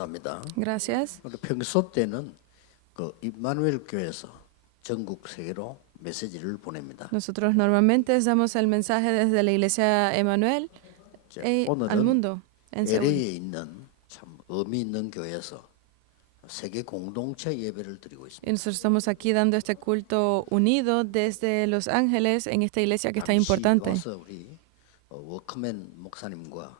감사합니다. Gracias. 근데 평소 때는 그 임마누엘 교회에서 전국 세계로 메시지를 보냅니다. Nosotros normalmente damos el mensaje desde la iglesia Emmanuel 이제 al 오늘은 mundo en Seúl. LA에 있는 참 의미 있는 교회에서 세계 공동체 예배를 드리고 있습니다. Y nosotros estamos aquí dando este culto unido desde Los Ángeles en esta iglesia que es tan 잠시 importante. 와서 우리 워크맨 목사님과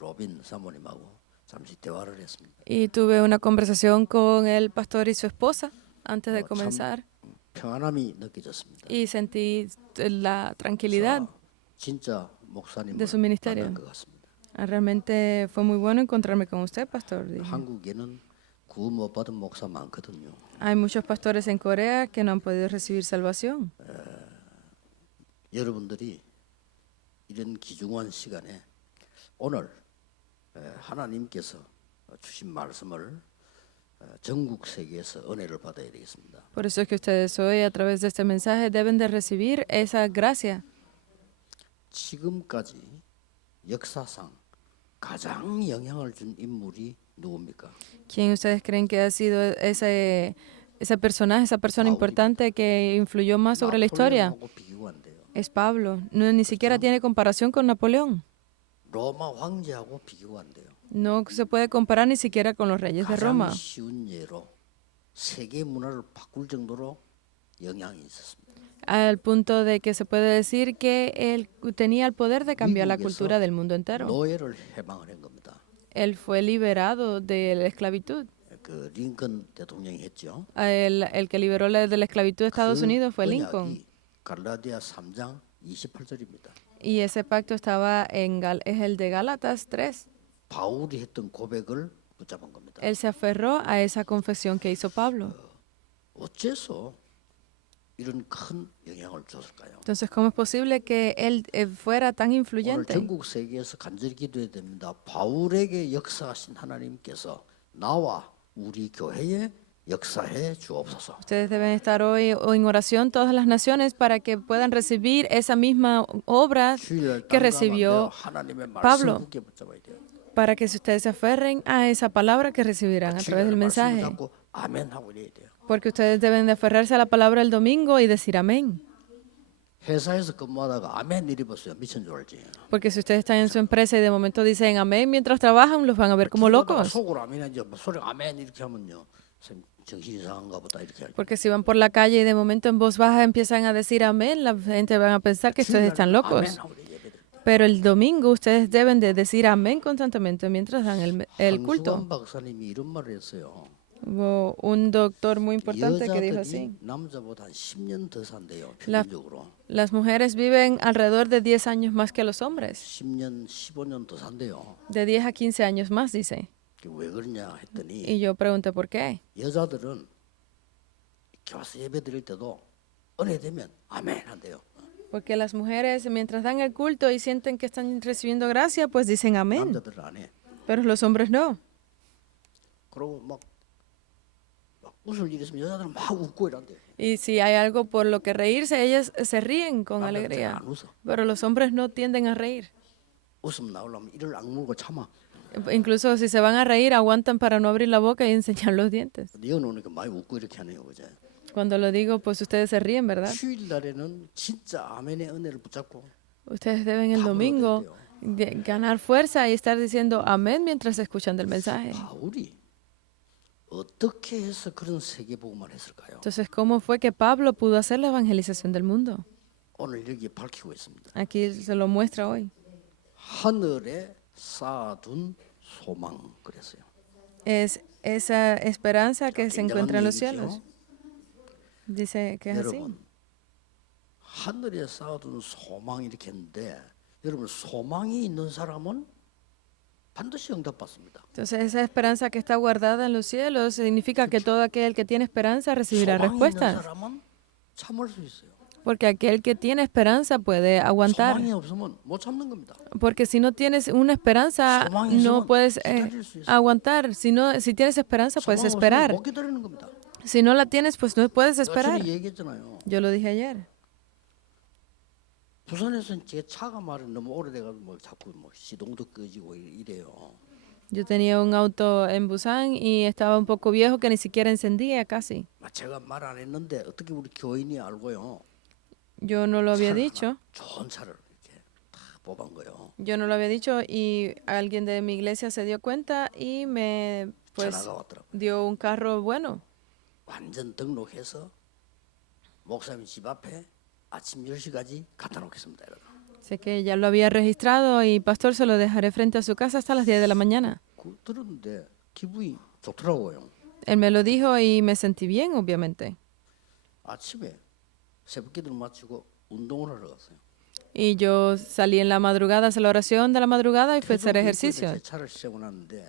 로빈 사모님하고 잠시 대화를 했습니다. Y tuve una conversación con el pastor y su esposa antes de 참 comenzar 평안함이 느껴졌습니다. y sentí la tranquilidad. 진짜 목사님을 de su ministerio. 만난 것 같습니다. Realmente fue muy bueno encontrarme con usted, pastor. dije. 한국에는 구원 못 받은 목사 많거든요. Hay muchos pastores en Corea que no han podido recibir salvación. 여러분들이 이런 귀중한 시간에 오늘 하나님께서 주신 말씀을 전국 세계에서 은혜를 받아야 되겠습니다. Por eso es que ustedes hoy, a través de este mensaje, deben de recibir esa gracia. 지금까지 역사상 가장 영향을 준 인물이 누굽니까? ¿Quién ustedes creen que ha sido ese personaje, esa persona importante que influyó más sobre la historia? 나폴레옹하고 비교가 안 돼요. Es Pablo. No, ni siquiera tiene comparación con Napoleón. 로마 황제하고 비교가 안 돼요. No se puede comparar ni siquiera con los reyes de 가장 Roma. 쉬운 예로 세계 문화를 바꿀 정도로 영향이 있었습니다. Al punto de que se puede decir que él tenía el poder de cambiar la cultura del mundo entero. 노예를 해방을 한 겁니다. Él fue liberado de la esclavitud. 그 링컨 대통령이 했죠. El que liberó de la esclavitud de Estados Unidos fue Lincoln. 언약이 갈라디아 3장 28절입니다. Y ese pacto estaba es el de Gálatas 3. 바울이 했던 고백을 붙잡은 겁니다. Él se aferró a esa confesión que hizo Pablo. 어째서 이런 큰 영향을 줬을까요? Entonces, ¿cómo es posible que él fuera tan 오늘 influyente? 전국 세계에서 간절히 기도해야 됩니다. 바울에게 역사하신 하나님께서 나와 우리 교회에 역사해 주옵소서. Ustedes deben estar hoy en oración todas las naciones para que puedan recibir esa misma obra 주일날 que 땅 recibió 가면 하나님의 말씀 Pablo. 굳게 붙잡아야 돼요. para que ustedes se aferren a esa palabra que recibirán a través del 주일날 말씀 mensaje. 잡고 아멘 하고 이래야 돼요. Porque ustedes deben de aferrarse a la palabra el domingo y decir amén. 회사에서 근무하다가 아멘 이리 보세요. 미친 줄 알지. Porque si ustedes están en su empresa y de momento dicen amén mientras trabajan, los van a ver como locos. 속으로 아멘 하죠. 소리 아멘 이렇게 하면요. 선생님 정신이 이상한가 보다 이렇게 할게요. Porque si van por la calle y de momento en voz baja empiezan a decir amén, la gente va a pensar que ustedes están locos. 아멘 하고 예배드려요. Pero el domingo ustedes deben de decir amén constantemente mientras dan el culto. 한수관 박사님이 이런 말을 했어요. Hubo un doctor muy importante que dijo 여자들이 así. 남자보다 한 10년 더 산대요. La- 평균적으로. Las mujeres viven alrededor de 10 años más que los hombres. 10년, 15년 더 산대요. De 10 a 15 años más, dice. 그게 왜 그러냐 했더니 Y yo pregunté por qué. 여자들은 이렇게 와서 예배 드릴 때도 은혜 되면 아멘 한대요. Porque las mujeres, mientras dan el culto y sienten que están recibiendo gracia, pues dicen amén. 남자들은 안 해. Pero los hombres no. 그러고 막 웃을 일 있으면 여자들은 막 웃고 이런대. Y si hay algo por lo que reírse, ellas se ríen con 남자들은 alegría. 안 웃어. Pero los hombres no tienden a reír. 웃음 나오려면 이를 악물고 참아. Incluso si se van a reír, aguantan para no abrir la boca y enseñar los dientes. 이어놓으니까 많이 웃고 이렇게 하네요, 그죠? Cuando lo digo, pues ustedes se ríen, ¿verdad? 휴일 날에는 진짜 아멘의 은혜를 붙잡고 Ustedes deben el domingo ganar fuerza y estar diciendo amén mientras escuchan del mensaje. 바울이 어떻게 해서 그런 세계복음을 했을까요? Entonces, ¿cómo fue que Pablo pudo hacer la evangelización del mundo? 오늘 여기 밝히고 있습니다. Aquí se lo muestra hoy. 하늘에 쌓아둔 소망 그랬어요. Es esa esperanza que se encuentra en los 굉장한 cielos. 얘기죠. Dice que es así. 여러분 하늘에 쌓아둔 소망 이렇게 했는데 여러분 소망이 있는 사람은 반드시 응답받습니다. Entonces, esa esperanza que está guardada en los cielos significa que todo aquel que tiene esperanza recibirá 소망이 있는 respuestas. 사람은 참을 수 있어요. Porque aquel que tiene esperanza puede aguantar. 소망이 없으면 못 참는 겁니다. Porque si no tienes una esperanza, 소망이 no 있으면 puedes 기다릴 수 있어요. aguantar. Si tienes esperanza, puedes 소망 없으면 esperar. 못 기다리는 겁니다. Si no la tienes, pues no puedes 제가 esperar. 전에 얘기했잖아요. Yo lo dije ayer. 부산에서는 제 차가 말이 너무 오래돼가지고 뭐 자꾸 뭐 시동도 꺼지고 이래요. Yo tenía un auto en Busan y estaba un poco viejo que ni siquiera encendía casi. 제가 말 안 했는데 어떻게 우리 교인이 알고요. Yo no lo había 차를 하나, dicho. 좋은 차를 이렇게 다 뽑은 거예요. Yo no lo había dicho y alguien de mi iglesia se dio cuenta y me pues 전화가 왔더라고요. dio un carro bueno. 완전 등록해서 목사님 집 앞에 아침 10시까지 갖다 놓겠습니다. 이러더라고요. Sé que ya lo había registrado y pastor se lo dejaré frente a su casa hasta las 10 de la mañana. 그 들었는데 기분이 좋더라고요. Él me lo dijo y me sentí bien, obviamente. 아침에 새벽기도를 마치고 운동을 하러 갔어요. Y yo salí en la madrugada a hacer la oración de la madrugada y fui a hacer ejercicio. 제 차를 세워놨는데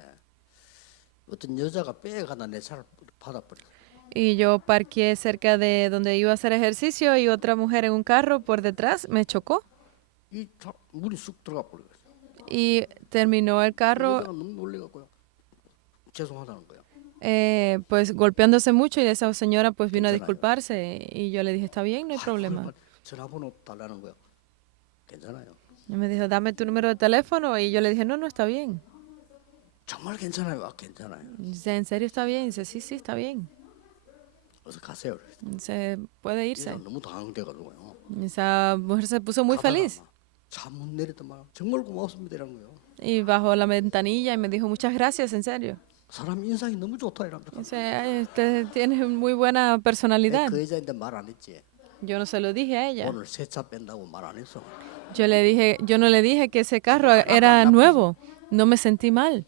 어떤 여자가 빼가다 내 차를 받아버렸어요. Y yo parqué cerca de donde iba a hacer ejercicio y otra mujer en un carro por detrás me chocó 이 차, 물이 쑥 들어가 버렸어요. y terminó el carro 여자가 너무 놀래갖고요. 죄송하다는 거예요. pues golpeándose mucho y esa señora pues vino a 괜찮아요. disculparse y yo le dije, está bien, no hay problema. 그러면 전화번호 달라는 거예요. 괜찮아요. Y me dijo, dame tu número de teléfono y yo le dije, no, no, está bien. 정말 괜찮아요. 아, 괜찮아요. Y dice, ¿en serio está bien? Y dice, sí, sí, está bien. 어서 가세요. 그랬어요. Se puede irse. 얘가 너무 당황돼가지고요. Y esa mujer se puso muy feliz 차문 내리더만 정말 고맙습니다 이런 거요. y bajó la ventanilla y me dijo, muchas gracias, en serio. 사람 인상이 너무 좋다 이랍니다. Dice, "Ay, usted tiene muy buena personalidad. 그 여자인데 말 안 했지. Yo no se lo dije a ella. 오늘 새 차 뺀다고 말 안 했어. Yo no le dije que ese carro era nuevo. No me sentí mal,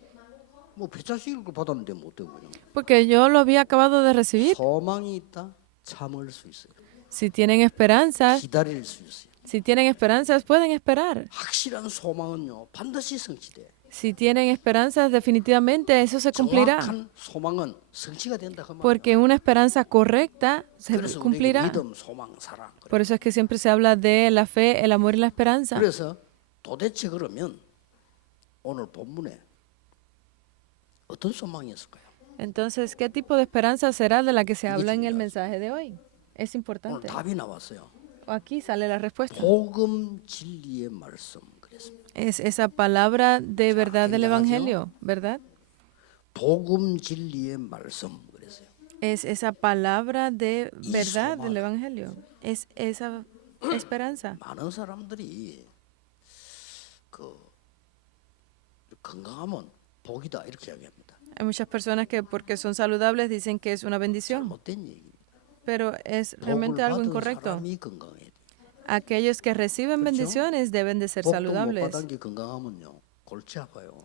뭐 배차식을 받았는데 못 되고요. porque yo lo había acabado de recibir. 소망이 있다 참을 수 있어요. Si tienen esperanzas, 기다릴 수 있어요. si tienen esperanzas, pueden esperar. 확실한 소망은요 반드시 성취돼. Si tienen esperanzas, definitivamente eso se cumplirá. 정확한 소망은 성취가 된다 그 말이에요. Porque una esperanza correcta se 그래서 우리에게 cumplirá. 믿음, 소망, 사랑. 그래요. Por eso es que siempre se habla de la fe, el amor y la esperanza. 그래서 도대체 그러면 오늘 본문에 어떤 소망이었을까요? Entonces, ¿qué tipo de esperanza será de la que se habla en el mensaje de hoy? Es 오늘 importante. 답이 나왔어요. Aquí sale la respuesta. 복음 진리의 말씀 그랬습니다. Es esa palabra de verdad del Evangelio, ¿verdad? 복음 진리의 말씀 그랬어요. Es esa palabra de Y verdad del 소망. Evangelio. Es esa esperanza. 많은 사람들이 그 건강하면 복이다 이렇게 이야기합니다. Hay muchas personas que porque son saludables dicen que es una bendición, 잘못된 얘기입니다. pero es 복을 realmente algo 받은 incorrecto. 사람이 건강해야 돼요. Aquellos que reciben bendiciones deben de ser 복도 못 saludables. 받은 게 건강하면요 골치 아파요.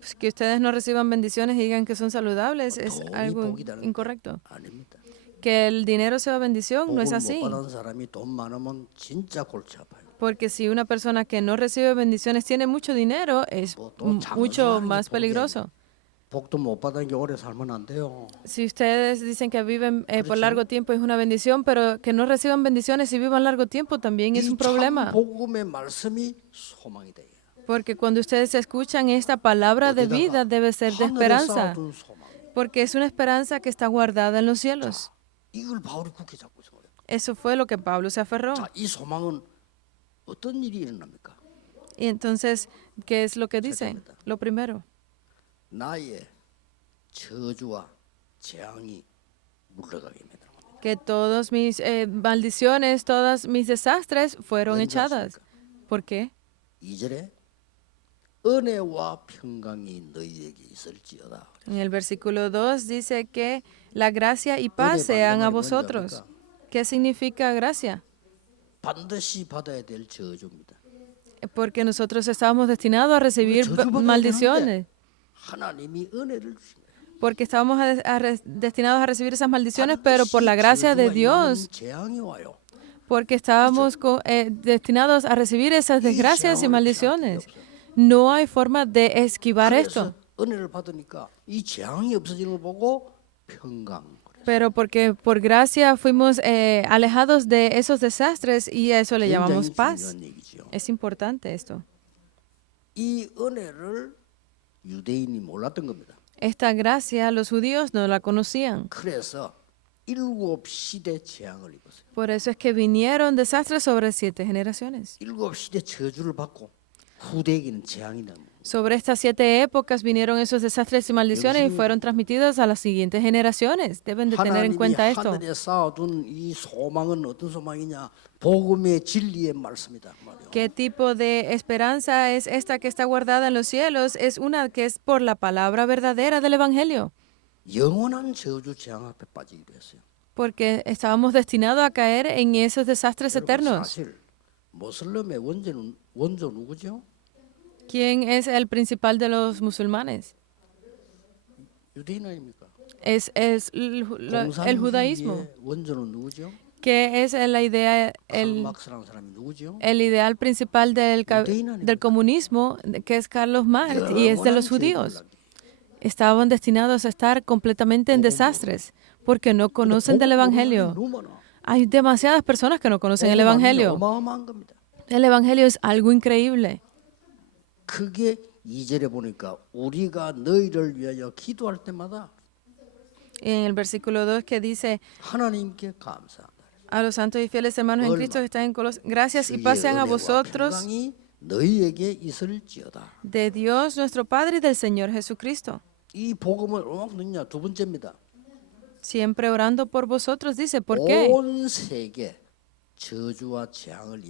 Pues que ustedes no reciban bendiciones y digan que son saludables es 돈이 algo 복이라는 게 incorrecto. 아닙니다. Que el dinero sea bendición no es 복을 못 así. 받은 사람이 돈 많으면 진짜 골치 아파요. Porque si una persona que no recibe bendiciones tiene mucho dinero, es mucho más peligroso. 복도 못 받은 게 오래 살면 안 돼요. Si ustedes dicen que viven por 그렇죠. largo tiempo es una bendición, pero que no reciban bendiciones y vivan largo tiempo también es un problema. 복음의 말씀이 소망이 돼요. Porque cuando ustedes escuchan esta palabra de vida debe ser de esperanza, 쌓아둔 소망. porque es una esperanza que está guardada en los cielos. 이걸 바울이 굳게 잡고 있어요. Eso fue lo que Pablo se aferró. 자, 이 소망은 어떤 일이 일어납니까? Y entonces, ¿qué es lo que dice? Exactamente. Lo primero, 나의 저주와 재앙이 물러가게 만드는 겁니다. que todas mis maldiciones, todas mis desastres fueron 왠지 echadas. 아십니까? ¿Por qué? 2절에 은혜와 평강이 너희에게 있을지어다. En el versículo 2 dice que la gracia y paz sean a vosotros. ¿Qué significa gracia? 반드시 받아야 될 저주입니다. Porque nosotros estábamos destinados a recibir 저주받아야 maldiciones. 되는데 하나님이 은혜를 주신 거예요. Porque estábamos destinados a recibir esas maldiciones, pero por la gracia de 저주가 Dios, 있는 재앙이 와요. porque estábamos destinados a recibir esas desgracias y maldiciones. No hay forma de esquivar esto. 그래서 은혜를 받으니까 이 재앙이 없어지는 걸 보고 평강. Pero porque por gracia fuimos alejados de esos desastres y a eso le llamamos 굉장히 paz. 중요한 얘기죠. Es importante esto. 이 은혜를 유대인이 몰랐던 겁니다. Esta gracia los judíos no la conocían. 그래서 7시대 재앙을 입었어요. Por eso es que vinieron desastres sobre 7 generaciones. 7시대 저주를 받고 후대에게는 재앙이 나는 Sobre estas 7 épocas vinieron esos desastres y maldiciones y fueron transmitidos a las siguientes generaciones. Deben de tener en 하나님이 cuenta esto. 하늘에 쌓아둔 이 소망은 어떤 소망이냐? 복음의 진리의 말씀이다 말이요. ¿Qué tipo de esperanza es esta que está guardada en los cielos? Es una que es por la palabra verdadera del Evangelio. 영원한 저주 재앙 앞에 빠지기로 했어요. Porque estábamos destinados a caer en esos desastres 여러분, eternos. 사실 모슬렘의 원조 누구죠? ¿Quién es el principal de los musulmanes? 유대인 아닙니까? Es el judaísmo. 공산주의의 원조는 누구죠? ¿Qué es la idea, 칼 막스라는 사람이 누구죠? el ideal principal del comunismo, que es Carlos Marx, y es de los judíos? Estaban destinados a estar completamente en desastres porque no conocen del Evangelio. Hay demasiadas personas que no conocen el Evangelio. 어마어마한 겁니다. El Evangelio es algo increíble. 그게 2절에 보니까 우리가 너희를 위하여 기도할 때마다 En el versículo 2 que dice, 하나님께 감사한다. a los santos y fieles hermanos en Cristo que están en gracias y paz sean a vosotros 평강이 너희에게 있을지어다. de Dios nuestro Padre y del Señor Jesucristo. 이 복음을 얼마큼 넣냐? 두 번째입니다. Siempre orando por vosotros, dice, ¿por qué? 온 세계 저주와 재앙을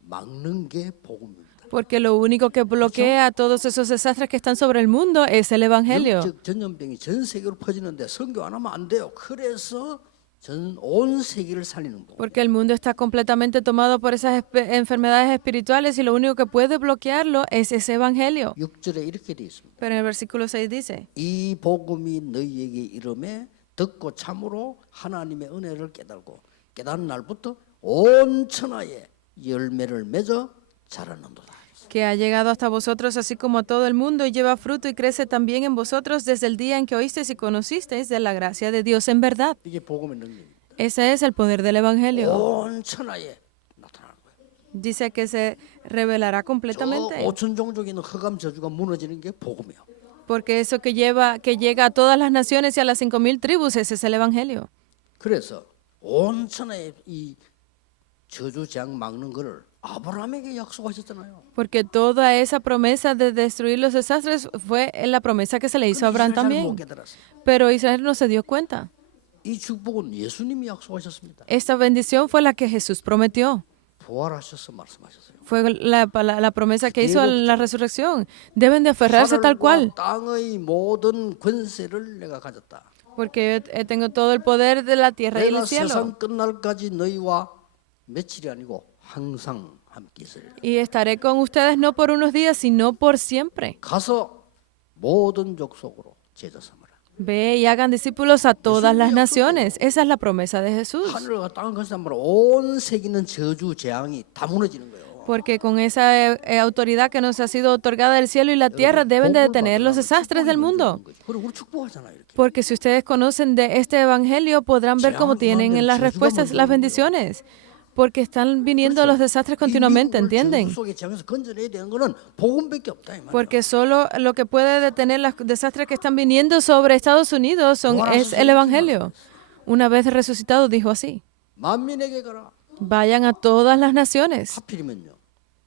막는 게 복음입니다. Porque lo único que bloquea todos esos desastres que están sobre el mundo es el Evangelio. 영적 전염병이 전 세계로 퍼지는데 선교 안 하면 안 돼요. 그래서 온 세계를 살리는 복. Porque el mundo está completamente tomado por esas enfermedades espirituales y lo único que puede bloquearlo es ese Evangelio. 6절에 이렇게 되어 있습니다. Pero en el versículo 6 dice, 이 복음이 너희에게 이름에 듣고 참으로 하나님의 은혜를 깨닫는 날부터 온 천하에 열매를 맺어 자라는도다. que ha llegado hasta vosotros así como todo el mundo y lleva fruto y crece también en vosotros desde el día en que oísteis y conocisteis de la gracia de Dios en verdad. 이게 복음의 능력입니다. Ese es el poder del Evangelio. 온 천하에 나타나는 거예요. Dice que se revelará 저 completamente. 5천 종족에 있는 흑암 저주가 무너지는 게 복음이에요. Porque eso que llega a todas las naciones y a las 5,000 tribus, ese es el Evangelio. 그래서 온 천하에 이 저주 재앙 막는 거를 아브라함에게 약속하셨잖아요. Porque toda esa promesa de destruir los desastres fue la promesa que se le hizo a Abraham 못 también. 깨달았어요. Pero Israel no se dio cuenta. 이 축복은 예수님이 약속하셨습니다. Esta bendición fue la que Jesús prometió. 부활하셔서 말씀하셨어요. Fue la promesa que hizo a la resurrección. Deben de aferrarse tal cual. 하늘과 땅의 모든 권세를 내가 가졌다. Porque yo tengo todo el poder de la tierra y 내가 el cielo. 세상 끝날까지 너희와 며칠이 아니고 항상 함께 있으리라. Y estaré con ustedes no por unos días, sino por siempre. 가서 모든 족속으로 제자 삼으라. Ve y hagan discípulos a todas las naciones. Esa es la promesa de Jesús. 하늘과 땅의 권세 삼으라. 온 세계 있는 저주 재앙이 다 무너지는 거예요. Porque con esa autoridad que nos ha sido otorgada del cielo y la tierra, deben de detener los desastres del mundo. 그리고 우리 축복하잖아요. 이렇게. Porque si ustedes conocen de este evangelio, podrán ver cómo tienen en las respuestas las bendiciones. Porque están viniendo los desastres continuamente, ¿entienden? 저주 속의 재앙에서 건져내야 되는 거는 복음밖에 없다 이 말이에요. Porque solo lo que puede detener los desastres que están viniendo sobre Estados Unidos es el evangelio. Una vez resucitado dijo así: 만민에게 가라. vayan a todas las naciones 하필이면요.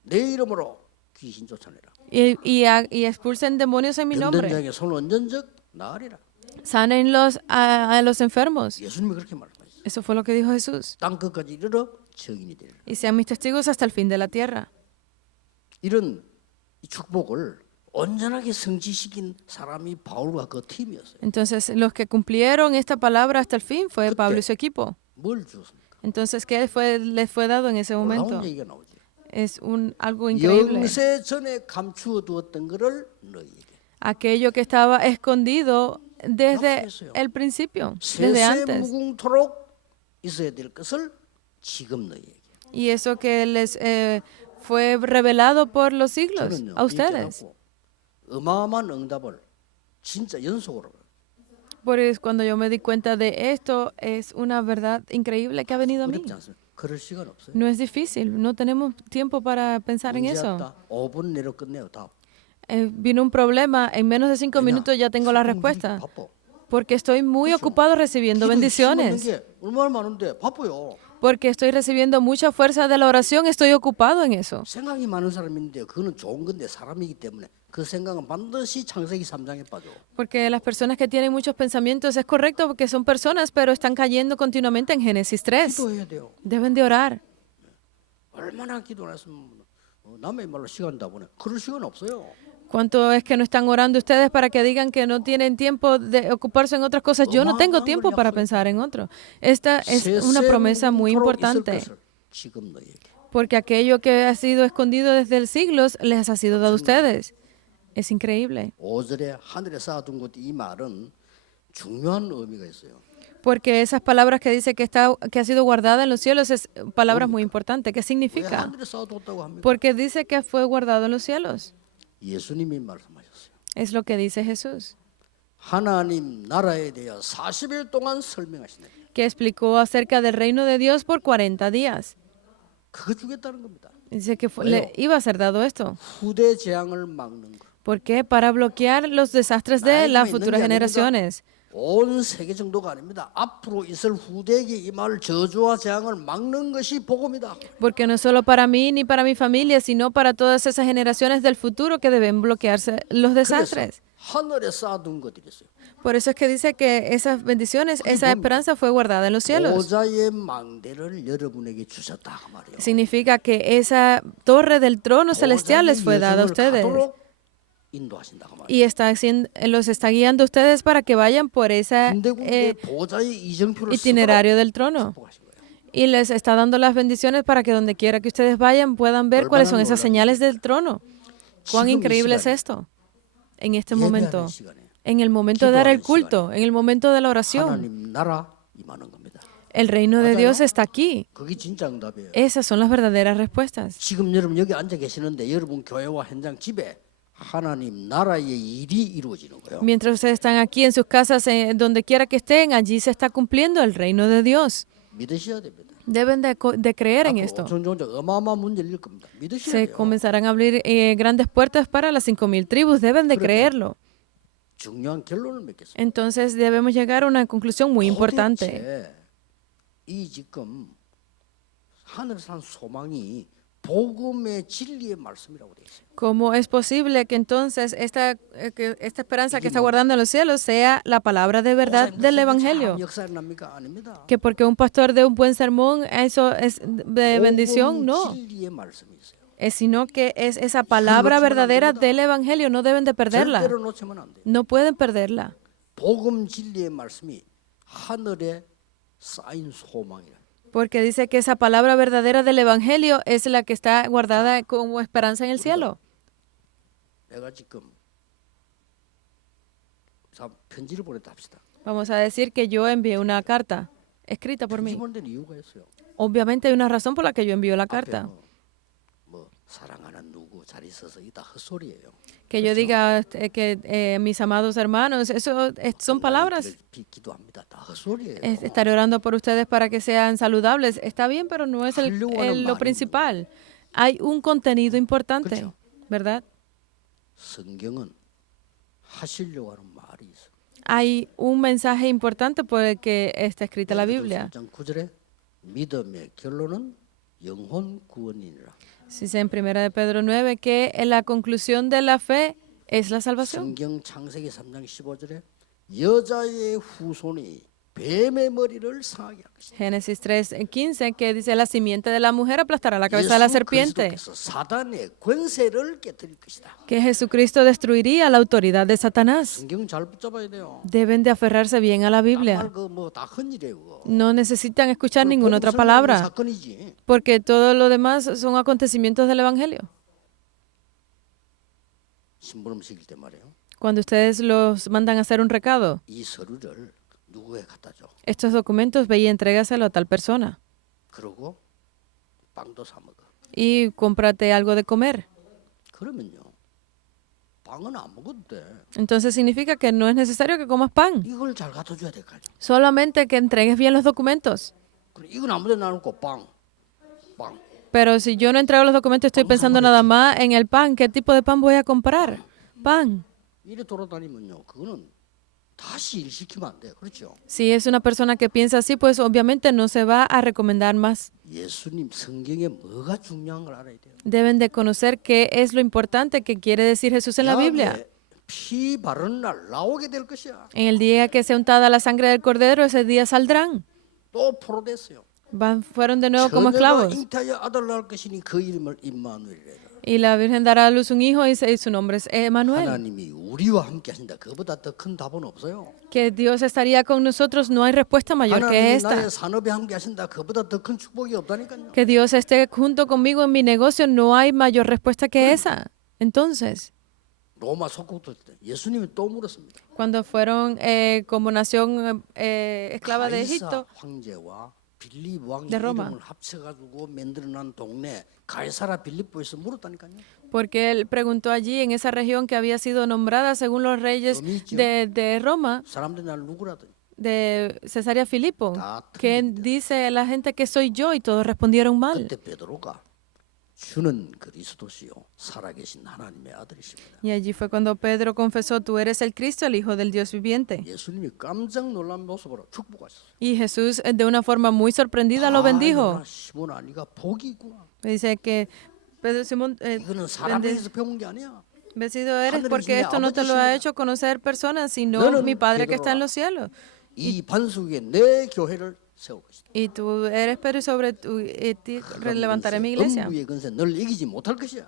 내 이름으로 귀신 쫓아내라. y expulsen demonios en mi 병든 nombre. 자에게 손 얹은즉 나으리라. Sanen a los enfermos. 예수님이 그렇게 말씀하셨어요. Eso fue lo que dijo Jesús. 땅 끝까지 이르러 증인이 되리라. Y sean mis testigos hasta el fin de la tierra. 이런 이 축복을 온전하게 성취시킨 사람이 바울과 그 팀이었어요. Entonces, los que cumplieron esta palabra hasta el fin fue Pablo y su equipo. 뭘 주었습니까? Entonces, ¿qué les fue dado en ese momento? 놀라운 얘기가 나오죠. Es algo increíble. 영세 전에 감추어 두었던 것을 너희에게. Aquello que estaba escondido desde el principio, desde 세세 antes. 무궁토록 있어야 될 것을 지금 너희에게. Y eso que les fue revelado por los siglos 저는요, a ustedes. 이렇게 하고 어마어마한 응답을 진짜 연속으로. Pues cuando yo me di cuenta de esto, es una verdad increíble que ha venido a mí. 어렵지 않습니다. 그럴 시간 없어요. No es difícil, no tenemos tiempo para pensar en 문제 eso. 없다. 5분 내로 끝내요. 답. Vino un problema, en menos de 5 minutos ya tengo la respuesta. 바빠. Porque estoy muy ocupado recibiendo 기도 bendiciones. 힘없는 게 얼마나 많은데 바빠요. Porque estoy recibiendo mucha fuerza de la oración, estoy ocupado en eso. 생각이 많은 사람인데 그거는 좋은 건데 사람이기 때문에 그 생각은 반드시 창세기 3장에 빠져. Porque las personas que tienen muchos pensamientos es correcto porque son personas, pero están cayendo continuamente en Génesis 3. 기도해야 돼요. Deben de orar. 얼마나 기도 안 했으면 남의 말로 시간 다 보내. 그럴 시간 없어요. ¿Cuánto es que no están orando ustedes para que digan que no tienen tiempo de ocuparse en otras cosas? Yo no tengo tiempo para pensar en otro. Esta es una promesa muy importante, 지금 너에게. porque aquello que ha sido escondido desde el siglos les ha sido dado a ustedes. Es increíble, 5절에 하늘에 쌓아둔 것 이 말은 중요한 의미가 있어요. porque esas palabras que dice que ha sido guardada en los cielos es palabras muy importantes. ¿Qué 왜 significa? 하늘에 쌓아뒀다고 합니까? Porque dice que fue guardado en los cielos. 예수님이 말씀하셨어요. Es lo que dice Jesús, 하나님 나라에 대해 40일 동안 설명하시네. que explicó acerca del reino de Dios por 40 días. 그거 주겠다는 겁니다. Dice que le iba a ser dado esto. 후대 재앙을 막는 거. ¿Por qué? Para bloquear los desastres de las futuras generaciones. 온 세계 정도가 아닙니다. 앞으로 있을 후대에게 임할 저주와 재앙을 막는 것이 복음이다. Porque no solo para mí ni para mi familia, sino para todas esas generaciones del futuro que deben bloquearse los 그래서 desastres. 하늘에 쌓아둔 것들이 있어요. Por eso es que dice que esas bendiciones, esa esperanza fue guardada en los cielos. 보좌의 망대를 여러분에게 주셨다 그 말이에요. Significa que esa torre del trono celestial les fue dada a ustedes. 인도하신다 그 말이에요. Y los está guiando a ustedes para que vayan por ese 군데군데 보좌의 이정표를 itinerario del trono. 축복하신 거예요. Y les está dando las bendiciones para que donde quiera que ustedes vayan puedan ver cuáles son esas señales del trono. Cuán increíble es esto en este momento, 예배하는 시간에 en el momento de dar el culto, en el momento de la oración. 하나님 나라 임하는 겁니다. El reino de Dios está aquí. 그게 진짜 응답이에요. Esas son las verdaderas respuestas. 지금 여러분 여기 앉아 계시는데 여러분 교회와 현장 집에 하나님 나라의 일이 이루어지는 거예요. Mientras ustedes están aquí en sus casas, donde quiera que estén, allí se está cumpliendo el reino de Dios. 믿으셔야 됩니다. Deben de creer en esto. 점점 어마어마한 문제 열릴 겁니다. 믿으셔야 Se 돼요. comenzarán a abrir grandes puertas para las 5,000 tribus. Deben de creerlo. 중요한 결론을 맺겠습니다. Entonces debemos llegar a una conclusión muy importante. 도대체 이 지금 하늘에서 산 소망이 복음의 진리의 말씀이라고 되어 있어요. ¿Cómo es posible que entonces esta esperanza que está guardando en los cielos sea la palabra de verdad del Evangelio? 역사를 납니까? 아닙니다. Que porque un pastor de un buen sermón, eso es de bendición, no. 진리의 말씀이 있어요. Sino que es esa palabra verdadera del Evangelio. No deben de perderla. 절대로 놓치면 안 돼요. No pueden perderla. 복음 진리의 말씀이 하늘에 쌓인 소망이라. Porque dice que esa palabra verdadera del Evangelio es la que está guardada como esperanza en el cielo. 내가 지금 편지를 보냈다 합시다. Vamos a decir que yo envié una carta escrita por 편지 mí. 보낸 데는 이유가 있어요. Obviamente hay una razón por la que yo envío la 앞에 carta. 뭐 사랑하는 누구 잘 있어서 이다 헛소리예요. Que yo diga que mis amados hermanos, eso son palabras. 기도합니다. 다 헛소리예요. Estaré orando por ustedes para que sean saludables. Está bien, pero no es lo principal. Hay un contenido importante, ¿verdad? 성경은 하시려고 하는 말이 있어요. Hay un mensaje importante por el que está escrita la Biblia. 3장 9절에 믿음의 결론은 영혼 구원이니라. Dice en 1 de Pedro 9 que la conclusión de la fe es la salvación. 성경 창세기 3장 15절에 여자의 후손이 뱀의 머리를 상하게 할 것이다. Génesis 3:15 que dice la simiente de la mujer aplastará la cabeza de la serpiente. 그리스도께서 사단의 권세를 깨뜨릴 것이다. Que Jesucristo destruiría la autoridad de Satanás. 성경 잘 붙잡아야 돼요. Deben de aferrarse bien a la Biblia. 뭐다 헌일이에요. 그거. No necesitan escuchar ninguna otra palabra, 사건이지. porque todo lo demás son acontecimientos del Evangelio. 심부름 시킬 때 말이에요. Cuando ustedes los mandan a hacer un recado, 이 서류를 누구에 갖다 줘. estos documentos ve y entrégaselo a tal persona. 그러고 빵도 사 먹어. Y cómprate algo de comer. 그러면요. 빵은 안 먹어도 돼. Entonces significa que no es necesario que comas pan. 이걸 잘 갖다 줘야 될 거 아니야. Solamente que entregues bien los documentos. 그래 이건 아무데나 놔놓고 빵. Pero si yo no entrego los documentos, estoy pensando nada más en el pan. ¿Qué tipo de pan voy a comprar? Pan. 이래 돌아다니면요. 그거는 다시 일 시키면 안 돼. 그렇죠? Si es una persona que piensa así, pues obviamente no se va a recomendar más. 예수님 성경에 뭐가 중요한 걸 알아야 돼요. Deben de conocer qué es lo importante que quiere decir Jesús en la Biblia. 야곱의 피 바른 날 나오게 될 것이야. En el día que sea untada la sangre del cordero, ese día saldrán. 또 포로됐어요. Fueron de nuevo como 처녀가 esclavos. 잉태하여 아들 낳을 것이니 그 이름을 임마누엘이라. Y la Virgen dará a luz un hijo y su nombre es Emmanuel. 하나님이 우리와 함께 하신다. 그보다 더 큰 답은 없어요. Que Dios estaría con nosotros, no hay respuesta mayor que 하나님이 esta. 나의 산업에 함께 하신다. 그보다 더 큰 축복이 없다니까요. Que Dios esté junto conmigo en mi negocio, no hay mayor respuesta que esa. Entonces, 로마 속국도 때 예수님이 또 물었습니다. cuando fueron como nación esclava de 가이사 Egipto, 황제와 빌립 왕의 de Roma. 이름을 합쳐가지고 만들어난 동네 가이사라 빌립보에서 물었다니까요. porque él preguntó allí en esa región que había sido nombrada según los reyes de Roma, 사람들이 날 누구라더니 de Cesarea Filipo, 다 que dice la gente que soy yo, y todos respondieron mal. 그때 베드로가 주는 그리스도시요 살아계신 하나님의 아들이십니다. Y allí fue cuando Pedro confesó, tú eres el Cristo, el Hijo del Dios viviente. 예수님이 깜짝 놀란 모습으로 축복하셨어요. Y Jesús, de una forma muy sorprendida, lo bendijo. 시몬아, 네가 복이 있구나. Dice que Pedro Simón, 이거는 사람에서 배운 게 아니야. bendecido eres porque esto no te lo ha hecho conocer personas, sino mi Padre que está en los cielos. 이 반석 위에 내 교회를 세울 것이다. Y tú eres Pedro y sobre ti levantaré mi iglesia. 음부의 근세 널 이기지 못할 것이야.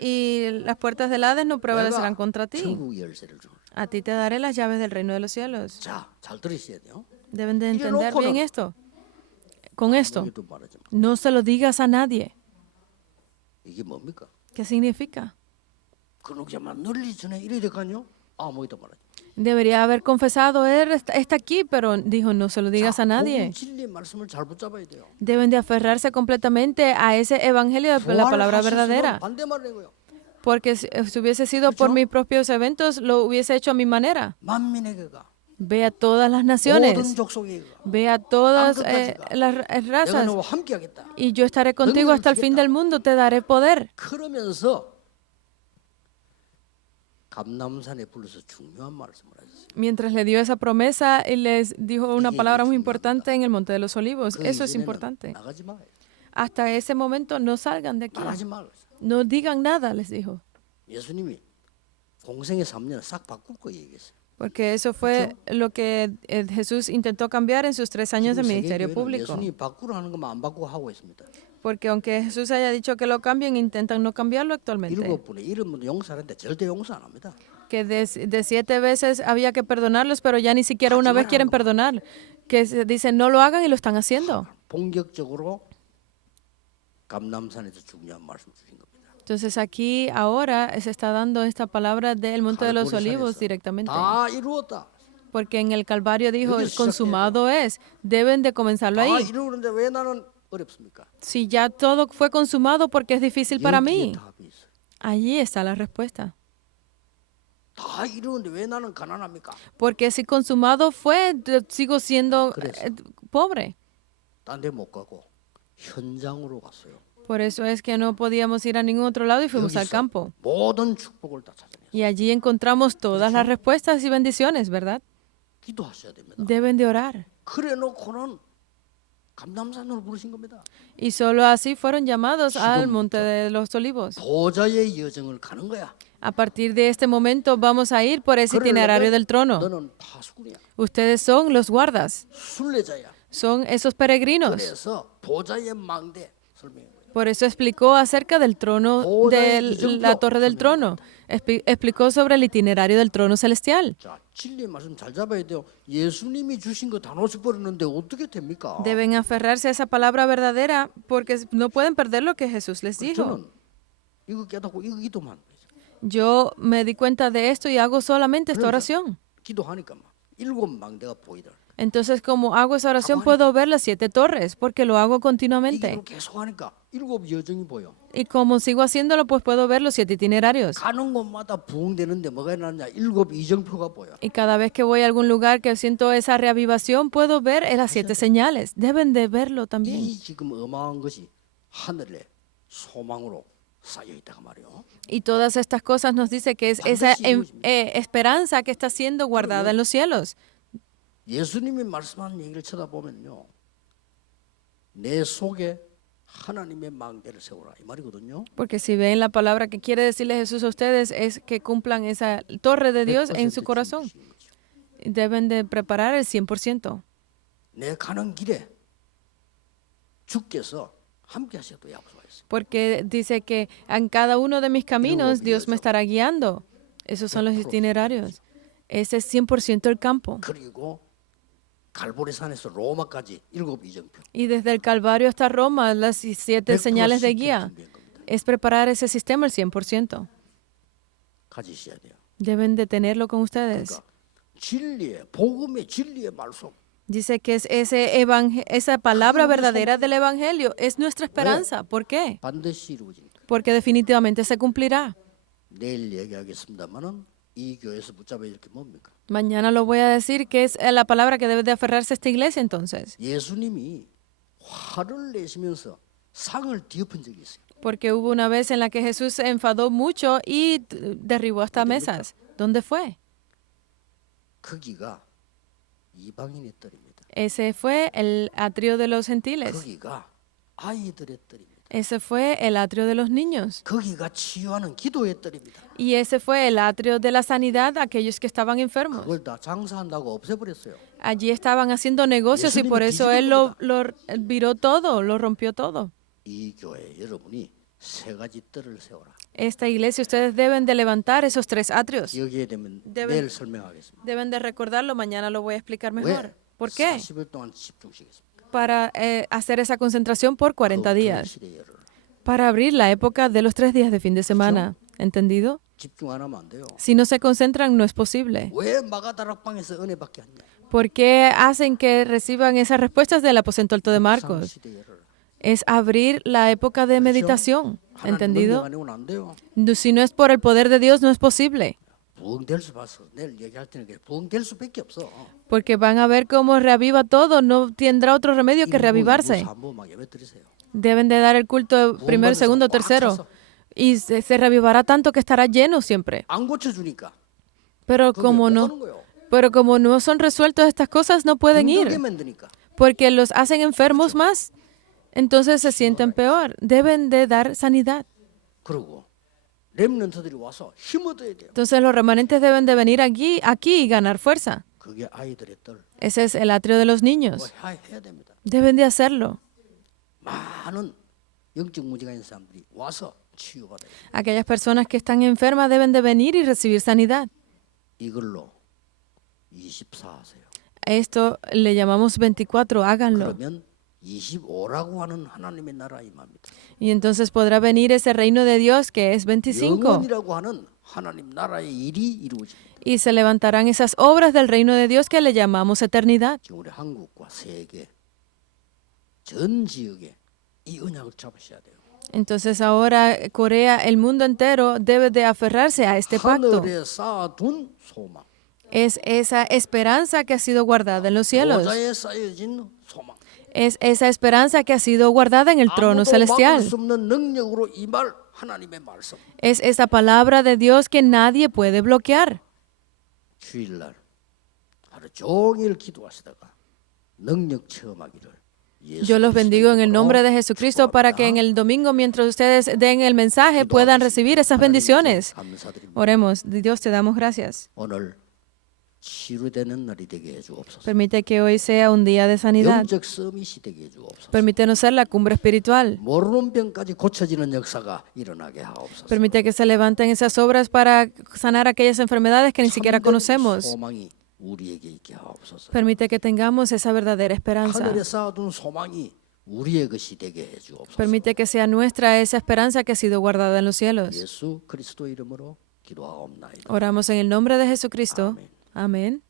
Y las puertas del Hades no prevalecerán 내가 contra ti. 천국의 열쇠를 주노라. A ti te daré las llaves del reino de los cielos. 자, 잘 들으셔야 돼요. Deben de entender bien esto. Con esto, 이게 또 말하지 마. no se lo digas a nadie. 이게 뭡니까? ¿Qué significa? 그 녹자만 널리 전에 이래야 될까요? 아무것도 말하지 마. Debería haber confesado, él está aquí, pero dijo, no se lo digas a nadie. 복음 진리의 말씀을 잘 붙잡아야 돼요. Deben de aferrarse completamente a ese evangelio de la palabra verdadera. 반대말인 거예요. Porque si hubiese sido por mis propios eventos, lo hubiese hecho a mi manera. 만민에게 가. Ve a todas las 모든 naciones, 족속에게 가. ve a todas las 내가 razas, 너와 함께하겠다. y yo estaré contigo hasta el fin del mundo, te daré poder. 그러면서 감남산에 불러서 중요한 말씀을 하셨어요. Mientras le dio esa promesa, y les dijo una palabra muy importante en el Monte de los Olivos. 그 Eso es 이전에는 importante. 나가지 마. Hasta ese momento no salgan de aquí. 말하지 마. No digan nada, les dijo. 예수님이 공생의 3년을 싹 바꿀 거 얘기했어요. Porque eso fue lo que Jesús intentó cambiar en sus 3 años de 지금 ministerio 세계교회는 público. 예수님이 바꾸라는 것만 안 바꾸고 하고 있습니다. Porque aunque Jesús haya dicho que lo cambien, intentan no cambiarlo actualmente. 7분의 1은 용서하는데 절대 용서 안 합니다. Que de 7 veces había que perdonarlos, pero ya ni siquiera una vez quieren perdonar. Que se dicen no lo hagan y lo están haciendo. 본격적으로 감남산에서 중요한 말씀 주신 겁니다. Entonces aquí ahora se está dando esta palabra del Monte de los Olivos directamente. 다 이루었다. Porque en el Calvario dijo, 여기 el consumado es. Deben de comenzarlo 다 ahí. 이루었는데 왜 나는 어렵습니까? Si ya todo fue consumado, porque es difícil para 여기에 mí. 답이 있어요. Allí está la respuesta. 다 이루었는데 왜 나는 가난합니까? Porque si consumado fue, sigo siendo pobre. 딴 데 못 가고 현장으로 갔어요. Por eso es que no podíamos ir a ningún otro lado y fuimos al 여기서 campo. 모든 축복을 다 찾아냈어요. Y allí encontramos todas las respuestas y bendiciones, ¿verdad? 기도하셔야 됩니다. Deben de orar. 그래 놓고는 감남산으로 부르신 겁니다. Y solo así fueron llamados al Monte de los Olivos. 보좌의 여정을 가는 거야. A partir de este momento vamos a ir por ese itinerario del trono. 너는 파수꾼이야. Ustedes son los guardas, 순례자야. son esos peregrinos. 그래서 보좌의 망대 설명해 거예요. Por eso explicó acerca del trono, de la torre del trono. Explicó sobre el itinerario del trono celestial. 자, 진리의 말씀 잘 잡아야 돼요. 예수님이 주신 거 다 놓쳐버리는데 어떻게 됩니까? Deben aferrarse a esa palabra verdadera porque no pueden perder lo que Jesús les dijo. 저는 이거 깨닫고 이거 기도만 해요. Yo me di cuenta de esto y hago solamente esta oración. 기도하니까 막 7 망대가 보이더라. Entonces, como hago esa oración, puedo ver las 7 torres porque lo hago continuamente. 이거 계속 하니까 7 여정이 보여. Y como sigo haciéndolo, pues puedo ver los 7 itinerarios. 가는 곳마다 부흥되는데 뭐가 일어나냐? 7 이정표가 보여. Y cada vez que voy a algún lugar que siento esa reavivación, puedo ver las 7 señales. Deben de verlo también. 이 지금 어마어마한 것이 하늘에 소망으로 쌓여 있다가 말이요. Y todas estas cosas nos dice que es esa esperanza que está siendo guardada en los cielos. 예수님이 말씀하는 얘기를 쳐다보면요. 내 속에 하나님의 망대를 세우라 이 말이거든요. Porque si ven la palabra que quiere decirle Jesús a ustedes es que cumplan esa torre de Dios en su 100% corazón. 지키는 거죠. Deben de preparar el 100%. 내 가는 길에 주께서 함께 하셔도 약속하셨어요. Porque dice que en cada uno de mis caminos Dios me estará guiando. Esos son los itinerarios. Ese es 100% el campo. 그리고 갈보리산에서 로마까지 7 이정표. Y desde el Calvario hasta Roma, las 7 señales de 100% guía. 준비한 겁니다. Es preparar ese sistema al 100%. 가지셔야 돼요. Deben de tenerlo con ustedes. 그러니까 진리의 복음의 진리의 말씀. Dice que es esa palabra verdadera del Evangelio es nuestra esperanza. ¿Por qué? 반드시 이루어지니까. Porque definitivamente se cumplirá. 내일 얘기하겠습니다만은 이 교회에서 붙잡아야 될 게 뭡니까? Mañana lo voy a decir que es la palabra que debe de aferrarse a esta iglesia entonces. 예수님이 화를 내시면서 상을 뒤엎은 적이 있어요. Porque hubo una vez en la que Jesús se enfadó mucho y derribó hasta mesas. ¿Dónde fue? 거기가 이방인의 뜰입니다. Ese fue el atrio de los gentiles. 거기가 아이들의 뜰입니다. Ese fue el atrio de los niños. 거기가 치유하는 기도의 뜰입니다. Y ese fue el atrio de la sanidad a aquellos que estaban enfermos. 그걸 다 장사한다고 없애버렸어요. Allí estaban haciendo negocios y por eso él lo viró todo, lo rompió todo. 이 교회 여러분이 3가지 뜰을 세워라. Esta iglesia, ustedes deben de levantar esos 3 atrios. 여기에 되면 Deben- 내일 설명하겠습니다. Deben de recordarlo, mañana lo voy a explicar mejor. 왜? ¿Por qué? 40일 동안 집중시겠습니다. Para hacer esa concentración por 40 días, 시대에 열어라. para abrir la época de los 3 días de fin de semana. ¿Entendido? 집중 안 하면 안 돼요. Si no se concentran, no es posible. 왜 마가다락방에서 은혜 받게 하냐? ¿Por qué hacen que reciban esas respuestas del aposento alto de Marcos? 시대에 열어라. Es abrir la época de meditación. 하나님 ¿Entendido? 능력 아니고는 안 돼요. Si no es por el poder de Dios, no es posible. 부흥될 수 봤어. 내일 얘기할 때는 그래. 부흥될 수밖에 없어. Porque van a ver cómo reaviva todo. No tendrá otro remedio que reavivarse. 3부 막 예배 드리세요. Deben de dar el culto primero, segundo, tercero. Y se reavivará tanto que estará lleno siempre. 안 고쳐주니까. Pero 그게 como 못 no, 가는 거예요. pero como no son resueltas estas cosas, no pueden 힘들게 ir. 만드니까. Porque los hacen enfermos más. Entonces se sienten peor. Deben de dar sanidad. 그리고 렘넌트들이 와서 힘 얻어야 돼요. Entonces los remanentes deben de venir aquí y ganar fuerza. 그게 아이들의 뜰. Ese es el atrio de los niños. 그거 해야 됩니다. Deben de hacerlo. 많은 영적 문제가 있는 사람들이 와서 치유받아요. Aquellas personas que están enfermas deben de venir y recibir sanidad. 이걸로 24 하세요. Esto le llamamos 24, háganlo. 그러면 25라고 하는 하나님의 나라 임합니다. Y entonces podrá venir ese reino de Dios que es 25. 영원이라고 하는 하나님 나라의 일이 이루어집니다. Y se levantarán esas obras del reino de Dios que le llamamos eternidad. 지금 우리 한국과 세계 전 지역에 이 언약을 잡으셔야 돼요. Entonces ahora Corea, el mundo entero debe de aferrarse a este pacto. 하늘에 쌓아둔 소망, Es esa esperanza que ha sido guardada en los cielos. 보좌에 쌓여진 소망. Es esa esperanza que ha sido guardada en el trono 아무도 celestial. 막을 수 없는 능력으로 임할 하나님의 말씀. Es esa palabra de Dios que nadie puede bloquear. 주일날 하루 종일 기도하시다가 능력 체험하기를 Yo los bendigo en el nombre de Jesucristo para que en el domingo, mientras ustedes den el mensaje, puedan recibir esas bendiciones. 감사드립니다. Oremos. Dios, te damos gracias. 오늘 치유되는 날이 되게 해주옵소서. Permite que hoy sea un día de sanidad. 영적 서밋이 되게 해주옵소서. Permítenos ser la cumbre espiritual. 모르는 병까지 고쳐지는 역사가 일어나게 하옵소서. Permite que se levanten esas obras para sanar aquellas enfermedades que ni siquiera conocemos. 소망이 우리에게 있게 하옵소서. Permite que tengamos esa verdadera esperanza. 하늘에 쌓아둔 소망이 우리의 것이 되게 해주옵소서. Permite que sea nuestra esa esperanza que ha sido guardada en los cielos. 예수 그리스도 이름으로 기도하옵나이다. Oramos en el nombre de Jesucristo. Amén. Amén.